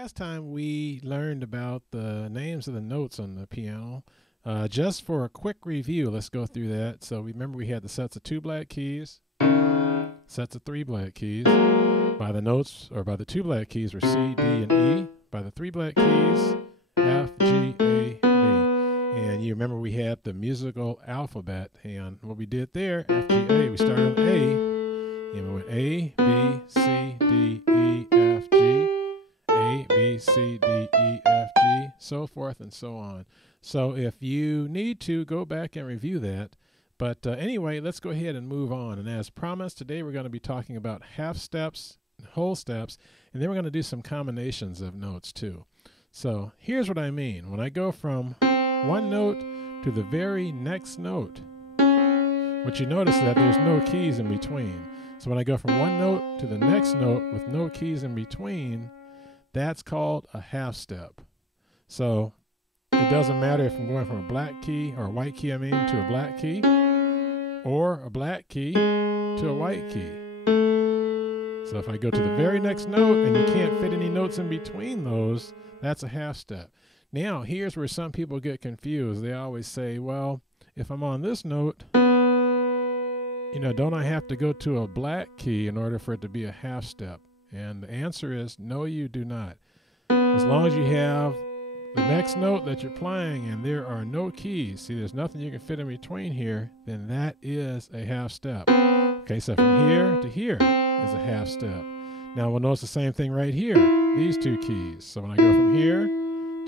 Last time we learned about the names of the notes on the piano. Just for a quick review, let's go through that. So remember we had the sets of 2 black keys, sets of 3 black keys. By the notes, or by the 2 black keys, were C, D, and E. By the 3 black keys, F, G, A, B. And you remember we had the musical alphabet, and what we did there, F, G, A, we started on A, and we went A, B, C, D, E, F, G, A, B, C, D, E, F, G, so forth and so on. So if you need to, go back and review that. But anyway, let's go ahead and move on. And as promised, today we're going to be talking about half steps, whole steps, and then we're going to do some combinations of notes too. So here's what I mean. When I go from one note to the very next note, what you notice is that there's no keys in between. So when I go from one note to the next note with no keys in between, that's called a half step. So it doesn't matter if I'm going from a black key, or a white key, to a black key, or a black key to a white key. So if I go to the very next note and you can't fit any notes in between those, that's a half step. Now, here's where some people get confused. They always say, well, if I'm on this note, don't I have to go to a black key in order for it to be a half step? And the answer is, no, you do not. As long as you have the next note that you're playing and there are no keys, see, there's nothing you can fit in between here, then that is a half step. Okay, so from here to here is a half step. Now we'll notice the same thing right here, these 2 keys. So when I go from here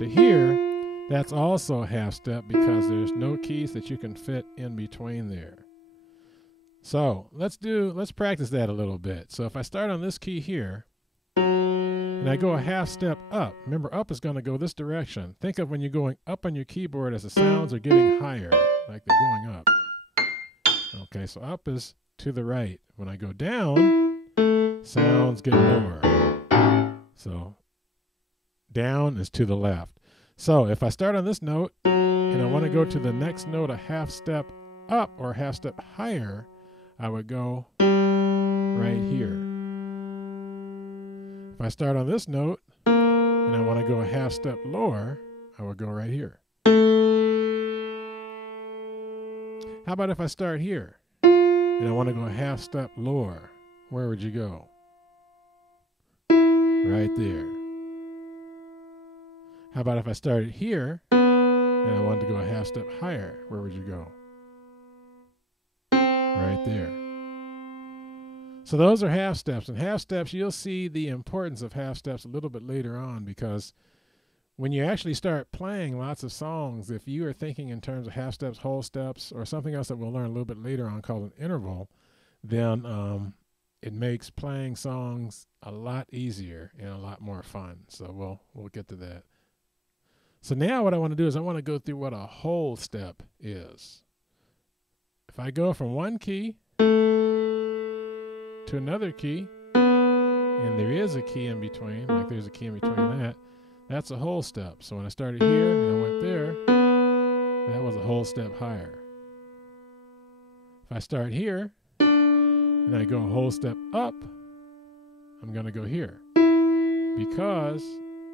to here, that's also a half step because there's no keys that you can fit in between there. So let's practice that a little bit. So if I start on this key here, and I go a half step up. Remember, up is going to go this direction. Think of when you're going up on your keyboard as the sounds are getting higher, like they're going up. Okay, so up is to the right. When I go down, sounds get lower. So down is to the left. So if I start on this note, and I want to go to the next note a half step up or a half step higher, I would go right here. If I start on this note and I want to go a half step lower, I would go right here. How about if I start here and I want to go a half step lower? Where would you go? Right there. How about if I started here and I wanted to go a half step higher? Where would you go? Right there. So those are half steps, and half steps, you'll see the importance of half steps a little bit later on, because when you actually start playing lots of songs, if you are thinking in terms of half steps, whole steps, or something else that we'll learn a little bit later on called an interval, then it makes playing songs a lot easier and a lot more fun. So we'll get to that. So now what I want to do is I want to go through what a whole step is. If I go from one key to another key, and there is a key in between, like there's a key in between that, that's a whole step. So when I started here and I went there, that was a whole step higher. If I start here and I go a whole step up, I'm going to go here because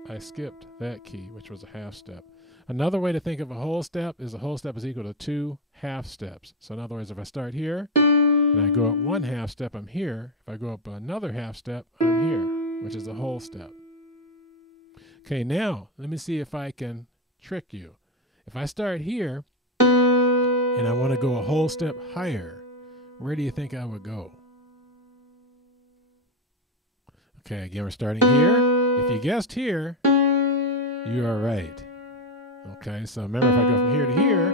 I skipped that key, which was a half step. Another way to think of a whole step is equal to 2 half steps. So in other words, if I start here and I go up 1 half step, I'm here. If I go up another half step, I'm here, which is a whole step. Okay, now let me see if I can trick you. If I start here and I want to go a whole step higher, where do you think I would go? Okay, again, we're starting here. If you guessed here, you are right. Okay, so remember, if I go from here to here,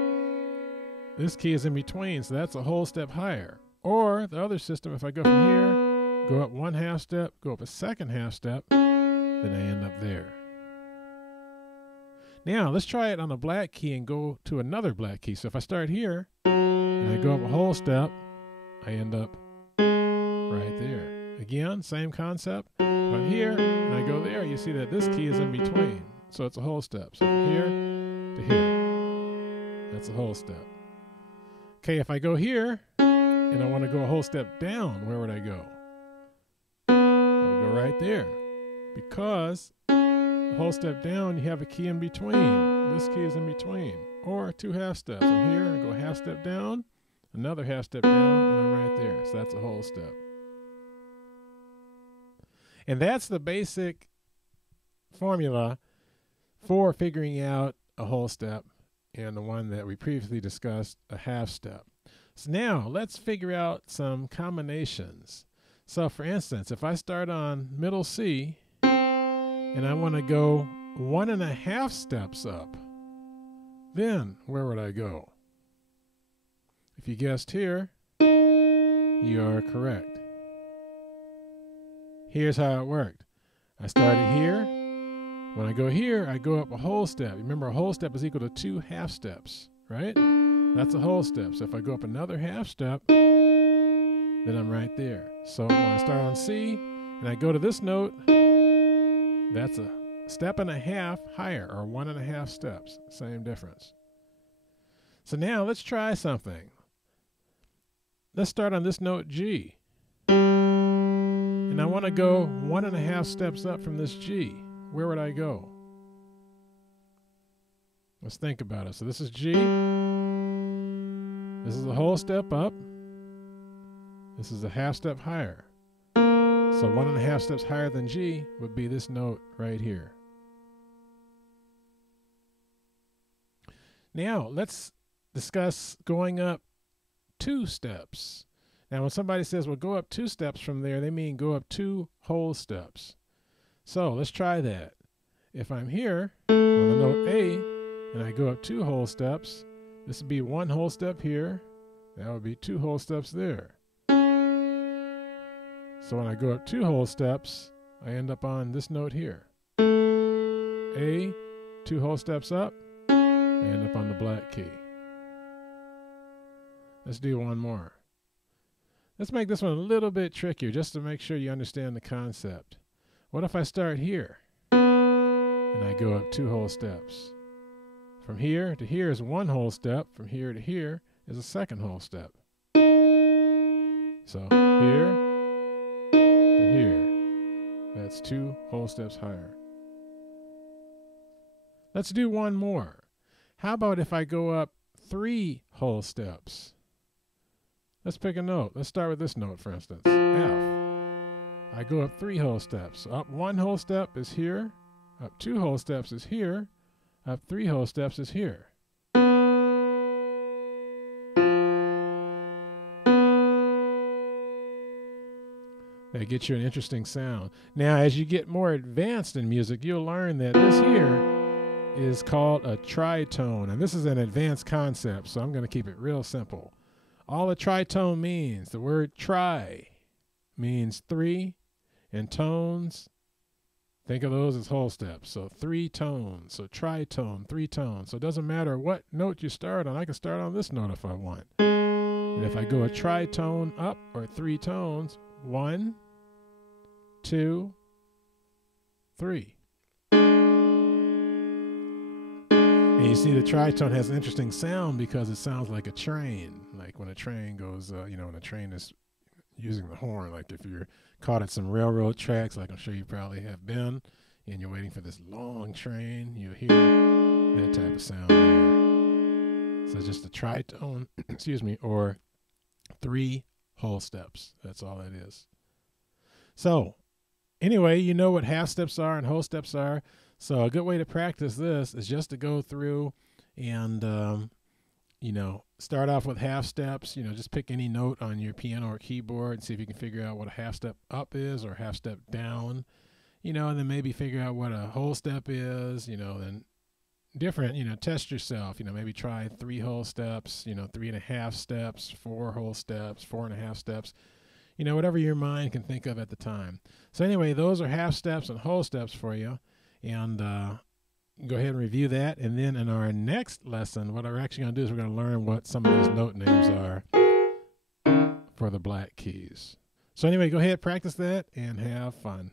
this key is in between, so that's a whole step higher. Or the other system, if I go from here, go up 1 half step, go up a 2nd half step, then I end up there. Now, let's try it on a black key and go to another black key. So if I start here and I go up a whole step, I end up right there. Again, same concept. If I'm here and I go there, you see that this key is in between. So it's a whole step. So from here to here, that's a whole step. Okay, if I go here and I want to go a whole step down, where would I go? I would go right there, because whole step down, you have a key in between. This key is in between. Or 2 half steps. I'm here, I go half step down, another half step down, and I'm right there. So that's a whole step. And that's the basic formula for figuring out a whole step, and the one that we previously discussed, a half step. So now let's figure out some combinations. So for instance, if I start on middle C and I want to go 1.5 steps up, then where would I go? If you guessed here, you are correct. Here's how it worked. I started here. When I go here, I go up a whole step. Remember, a whole step is equal to 2 half steps, right? That's a whole step. So if I go up another half step, then I'm right there. So when I start on C and I go to this note, that's a 1.5 steps higher, or 1.5 steps. Same difference. So now let's try something. Let's start on this note G. And I want to go 1.5 steps up from this G. Where would I go? Let's think about it. So this is G. This is a whole step up. This is a half step higher. So 1.5 steps higher than G would be this note right here. Now let's discuss going up 2 steps. Now when somebody says, well, go up 2 steps from there, they mean go up 2 whole steps. So let's try that. If I'm here on the note A and I go up 2 whole steps, this would be 1 whole step here. That would be 2 whole steps there. So when I go up 2 whole steps, I end up on this note here. A, 2 whole steps up, I end up on the black key. Let's do one more. Let's make this one a little bit trickier just to make sure you understand the concept. What if I start here and I go up 2 whole steps? From here to here is 1 whole step. From here to here is a 2nd whole step. So here to here, that's 2 whole steps higher. Let's do one more. How about if I go up 3 whole steps? Let's pick a note. Let's start with this note, for instance, F. I go up 3 whole steps. Up 1 whole step is here. Up 2 whole steps is here. Up 3 whole steps is here. That gets you an interesting sound. Now, as you get more advanced in music, you'll learn that this here is called a tritone. And this is an advanced concept, so I'm going to keep it real simple. All a tritone means, the word tri means 3, and tones, think of those as whole steps. So 3 tones, so tritone, 3 tones. So it doesn't matter what note you start on. I can start on this note if I want. And if I go a tritone up, or 3 tones, 1, 2, 3. And you see the tritone has an interesting sound because it sounds like a train. Like when a train goes, when a train is using the horn. Like if you're caught at some railroad tracks, like I'm sure you probably have been, and you're waiting for this long train, you hear that type of sound there. So it's just a tritone, excuse me, or 3 whole steps. That's all that is. So anyway, you know what half steps are and whole steps are. So a good way to practice this is just to go through and, start off with half steps. Just pick any note on your piano or keyboard and see if you can figure out what a half step up is or a half step down, and then maybe figure out what a whole step is, then different, test yourself, maybe try 3 whole steps, 3.5 steps, 4 whole steps, 4.5 steps, whatever your mind can think of at the time. So anyway, those are half steps and whole steps for you. And go ahead and review that. And then in our next lesson, what we're actually going to do is we're going to learn what some of these note names are for the black keys. So anyway, go ahead, practice that, and have fun.